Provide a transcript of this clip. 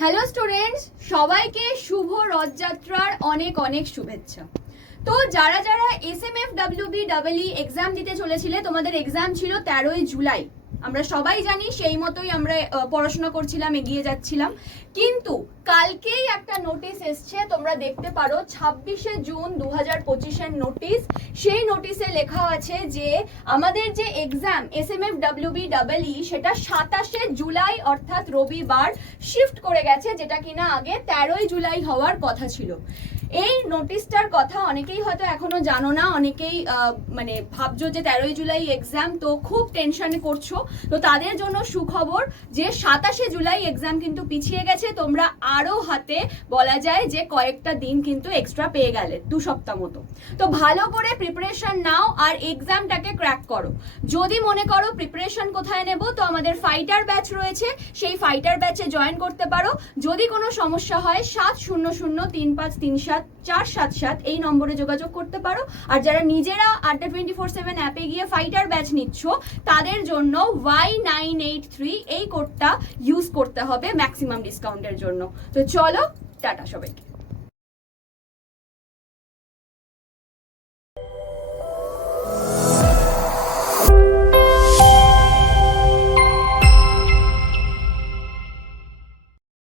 Hello students, সবাইকে শুভ রথযাত্রার অনেক অনেক শুভেচ্ছা। তো যারা যারা SMFWBEE এক্সাম দিতে চলেছিলে, তোমাদের এক্সাম ছিল 13ই জুলাই। আমরা সবাই জানি, সেই মতোই আমরা পড়াশোনা করছিলাম, এগিয়ে যাচ্ছিলাম। কিন্তু কালকেই একটা নোটিশ এসছে, তোমরা দেখতে পারো 26শে জুন 2025-এর নোটিশ। সেই নোটিশে লেখা আছে যে আমাদের যে এক্সাম SMFWBEE সেটা 27শে জুলাই অর্থাৎ রবিবার শিফট করে গেছে, যেটা কিনা আগে 13ই জুলাই হওয়ার কথা ছিল। এই নোটিশটার কথা অনেকেই হয়তো এখনো জানো না, অনেকেই মানে ভাবছো যে 13ই জুলাই এক্সাম, তো খুব টেনশনে করছো। তো তাদের জন্য সুখবর যে 27শে জুলাই এক্সাম কিন্তু পিছিয়ে গেছে। তোমরা আরো হাতে বলা যায় যে কয়েকটা দিন কিন্তু এক্সট্রা পেয়ে গেলে, 2 সপ্তাহ মতো। তো ভালো করে প্রিপারেশন নাও আর এক্সামটাকে ক্র্যাক করো। যদি মনে করো প্রিপারেশন কোথায় নেব, তো আমাদের ফাইটার ব্যাচ রয়েছে, সেই ফাইটার ব্যাচে জয়েন করতে পারো। যদি কোনো সমস্যা হয় 7003537477 এই নম্বরে যোগাযোগ করতে পারো। আর যারা নিজেরা আড্ডা 24/7 অ্যাপে গিয়ে ফাইটার ব্যাচ নিচ্ছ, তাদের জন্য Y983 এই কোডটা ইউজ করতে হবে ম্যাক্সিমাম ডিসকাউন্টের জন্য। তো চলো, টাটা সবাইকে।